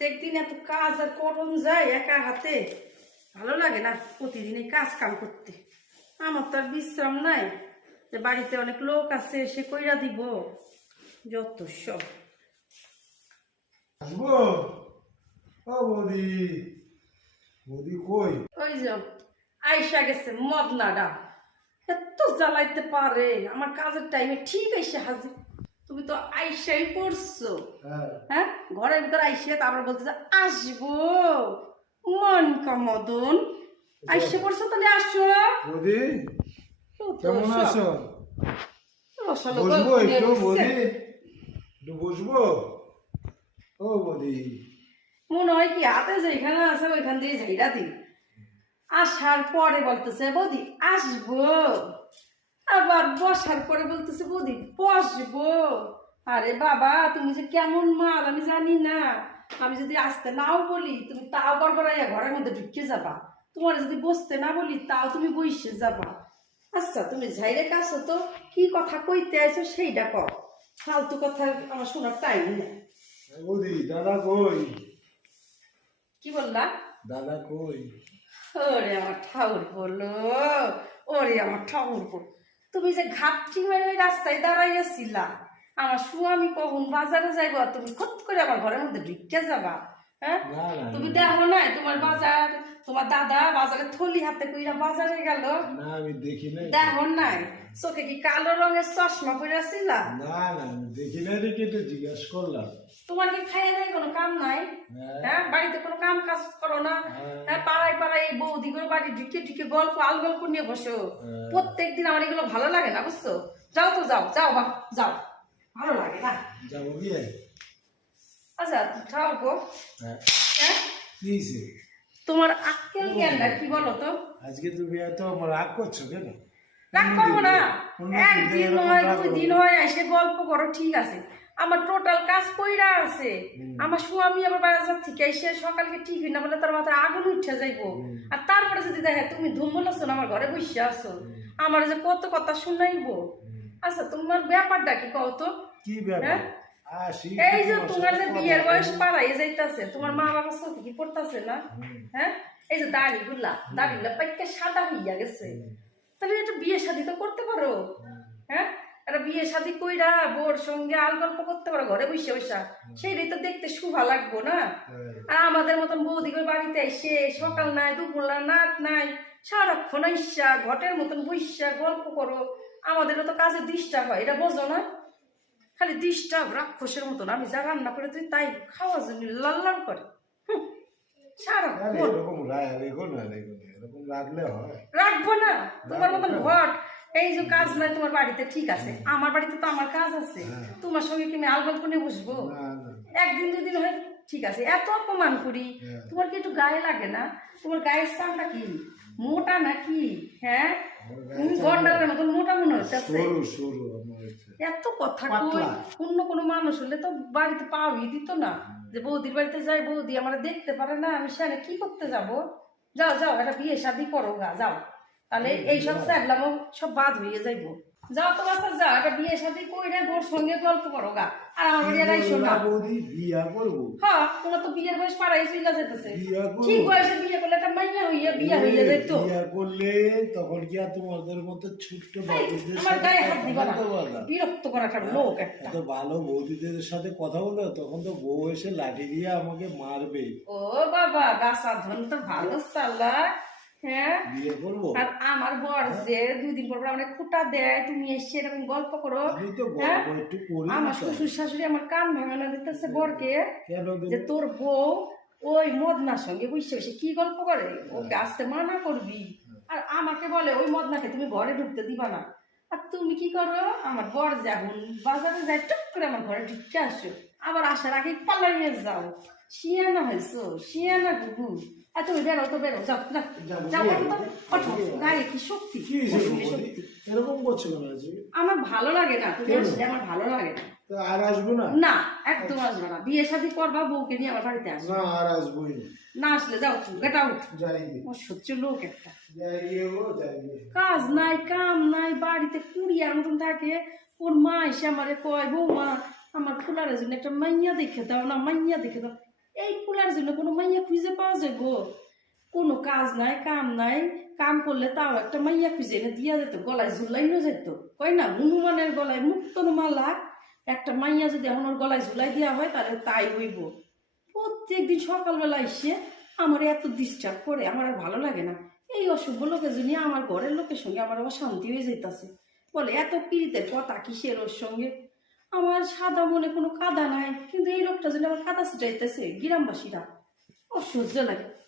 প্রত্যেক দিন এত কাজ আর করণ যায় একা হাতে। ভালো লাগে না প্রতিদিন এই কাজ কাম করতে। আমার তো আর বিশ্রাম নাই। যে বাড়িতে অনেক লোক আছে সে কইরা দিব। যত সব। আসব? ও বৌদি। বৌদি কই? ওই যে আইসা গেছে মদনাডা। এত জ্বালাইতে পারে। আমার কাজের টাইমে ঠিক আইসা হাজির। তুমি তো আইসাই পড়ছো। হ্যাঁ। হ্যাঁ? ঘরের ভিতরে আইসে তারপর বলতে যে আসব। মন মদন আইসে পড়ছো তাহলে আসো। বৌদি কেমন আছো? বসবো একটু বৌদি? একটু বসবো? ও বৌদি। মনে হয় কি হাতে যেখানে আছে ওইখান দিয়ে ঝাইরা দিই। আসার পরে বলতেছে বৌদি আসব। আবার বসার পরে বলতেছে বৌদি বসবো। আরে বাবা তুমি যে কেমন মাল আমি জানি না। আমি যদি আসতে নাও বলি তুমি তাও গড়গড়াইয়া ঘরের মধ্যে ঢুকিয়ে যাবা। তোমার যদি বসতে না বলি তাও তুমি বসে যাবা। আচ্ছা তুমি ঝাইরে কাছো তো কি কথা কইতে আইছো সেইটা কর ফালতু কথা আমার শোনার টাইম নেই। বৌদি দাদা কই? কি বললা? দাদা কই? ওরে আমার ঠাউর বলো ওরে আমার ঠাউর বল তুমি যে ঘাপটি মেরে ওই রাস্তায় দাঁড়াইয়াছিলা, আমার সুয়ামী কখন বাজারে যাইবা তুমি খুব করে আমার ঘরের মধ্যে ঢুকে যাবা? হ্যাঁ? না না তুমি দেখো না তোমার বাজার তোমার দাদা বাজারে থলি হাতে কইরা বাজারে গেল। না আমি দেখি নাই। দেখো নাই চোখে কি কালো রঙের চশমা পরেছিলা না না আমি দেখি নাই রেখে তো জিজ্ঞাসা করলাম। তোমার কি খাইয়ে দেয় কোনো কাম নাই? হ্যাঁ বাড়িতে কোনো কাম কাজ করো না। হ্যাঁ। হ্যাঁ পাড়ায় পাড়ায় এই বৌদি করে বাড়ি ঢুকে ঢুকে গল্প আল গল্প নিয়ে বসো। হ্যাঁ। প্রত্যেক দিন আমার এগুলো ভালো লাগে না বুঝছ? যাও তো যাও যাও বা যাও। ভালো লাগে না? যাব গিয়ে আচ্ছা খাও গো। হ্যাঁ। হ্যাঁ? তোমার আক্কেল জ্ঞানটা কি বলো তো? আজকে তুমি এত রাগ করছ কেন? রাগ করব না। একদিন হয় দুই দিন হয় এসে গল্প করো ঠিক আছে। আমার টোটাল কাজ কইরা আছে। আমার স্বামী আবার বাজার থেকে এসে সকালকে ঠিক হই না বলে তার মাথায় আগুন উঠে যাইবো। আর তারপরে যদি দেখে তুমি ধুম বলেছ না আমার ঘরে বসে আছো আমার যে কত কথা শুনাইবো। আচ্ছা তোমার ব্যাপারটা কি কও তো? কি ব্যাপার? হ্যাঁ? আসি এই যে তোমার যে বিয়ের বয়স যাইতাছে তোমার মা চোখে কি পড়তাছে না? হ্যাঁ? এই যে দাড়ি গুলা দাড়ি গুলা পাইকে সাদা হইয়া গেছে। তাহলে এটা বিয়ে শাদি তো করতে পারো। হ্যাঁ? একটা বিয়ে শাদি কইরা বোর সঙ্গে আল গল্প করতে পারো ঘরে বসে বসা সেইটাই তো দেখতে শুভা লাগবো না। আর আমাদের মতন বৌদি করে বাড়িতে এসে সকাল নাই দুপুর নাক নাই সারাক্ষণ ঘটের মতন বইসা গল্প করো। আমাদেরও তো কাজে ডিস্টার্ব হয় এটা বোঝো না? খালি ডিস্টার্ব রাক্ষসের মতন। আমি যা রান্না করে তুই তাই খাওয়ার জন্য লাল্লাল করে। এরকম এরকম রাখলে হয়। রাখব না। তোমার মতন ঘট এই যে কাজ নাই তোমার বাড়িতে ঠিক আছে। আমার বাড়িতে তো আমার কাজ আছে। তোমার সঙ্গে কি আমি নিয়ে বসবো? একদিন দুদিন হয় ঠিক আছে। এত অপমান করি। হ্যাঁ। তোমার কি একটু গায়ে লাগে না? তোমার গায়ের স্থানটা কি? মোটা নাকি হ্যাঁ তুমি গন্ডারের মতন সরু সরু এত কথা কই? অন্য কোনো মানুষ হলে তো বাড়িতে পাওয়াই দিত না। যে বৌদির বাড়িতে যাই বৌদি আমার দেখতে পারে না। আমি সেখানে কি করতে যাব? যাও যাও একটা বিয়ে শাদি করো গা যাও। তাহলে এই সব স্যাগলামও সব বাদ হয়ে যাইবো। যাও তো বাচ্চা যাও একটা বিয়ে শাদি কইরে বোর সঙ্গে গল্প করো গা। আর আমার বাড়ি আর আইসো না বৌদি? বিয়া করব? হ্যাঁ তোমার তো বিয়ের বয়স পাড়াই চলে যেতেছে ঠিক বয়সে বিয়ে করলে একটা মাইয়া হইয়া বিয়া হইয়া যেত বিয়া করলে তখন কি আর তোমাদের মতো ছোট্ট বাবুদের আমার গায়ে হাত দিবা না। বিরক্ত করা একটা লোক একটা। এত ভালো বৌদিদের সাথে কথা বলতে তখন তো বউ এসে লাঠি দিয়ে আমাকে মারবে। ও বাবা গাছা ধন তো ভালো চালাক হ্যাঁ? বিয়ে করব? আর আমার বর যে দুই দিন পর পর আমার খুঁটা দেয় তুমি এসে এরকম গল্প করো। আমি তো হ্যাঁ? আমার শ্বশুর শাশুড়ি আমার কান ভাঙানো দিতেছে বরকে যে তোর বউ ওই মদনার সঙ্গে বসে বসে কি গল্প করে? ওকে আসতে মানা করবি। আর আমাকে বলে ওই মদনাকে তুমি ঘরে ঢুকতে দিবা না। আর তুমি কি করো? আমার বর যখন বাজারে যায় টুক করে আমার ঘরে ঢুকতে আসো আবার আসার আগে পালাইয়ে যাও। শিয়ানা হয়েছো শিয়ানা গুগু আর তুমি বেরো তো বেরো। যাও যাও। ওঠো তো, কি শক্তি। এরকম করছ আমার ভালো লাগে না। তুমি আসলে আমার ভালো লাগে না। আর আসব না? না একদম আসবে না। বিয়ে শাদি করবা বউকে নিয়ে আমার বাড়িতে আসবে। না আর আসবোই না। আসলে যাও গেট আউট ও সত্যি লোক একটা। কাজ নাই কাম নাই বাড়িতে কুড়িয়ার মতন থাকে। ওর মা এসে আমারে কয়, বৌমা, আমার ফুলারের জন্য একটা মাইয়া দেখে দাও না, মাইয়া দেখে দাও। এই ফুলার জন্য কোনো মাইয়া খুঁজে পাওয়া যায় গো? কোনো কাজ নাই, কাম নাই। কাম করলে তাও একটা মাইয়া খুঁজে এনে দিয়া যেত, গলায় ঝুলাইনো যেত। কয় না, হনুমানের গলায় মুক্তর মালা। একটা মাইয়া যদি এখন ওর গলায় ঝুলাই দেওয়া হয়, তাহলে তাই হইব। প্রত্যেক দিন সকালবেলা এসে আমার এত ডিস্টার্ব করে, আমার আর ভালো লাগে না। এই অশুভ লোকের জন্য আমার ঘরের লোকের সঙ্গে আমার অশান্তি হয়ে যেতেছে বলে, এত পীড়িতের কথা কিসের ওর সঙ্গে? আমার সাদা মনে কোনো কাদা নাই, কিন্তু এই লোকটা যেন আমার কাদা ছিটাইতেছে, গ্রামবাসীরা। অসহ্য লাগে।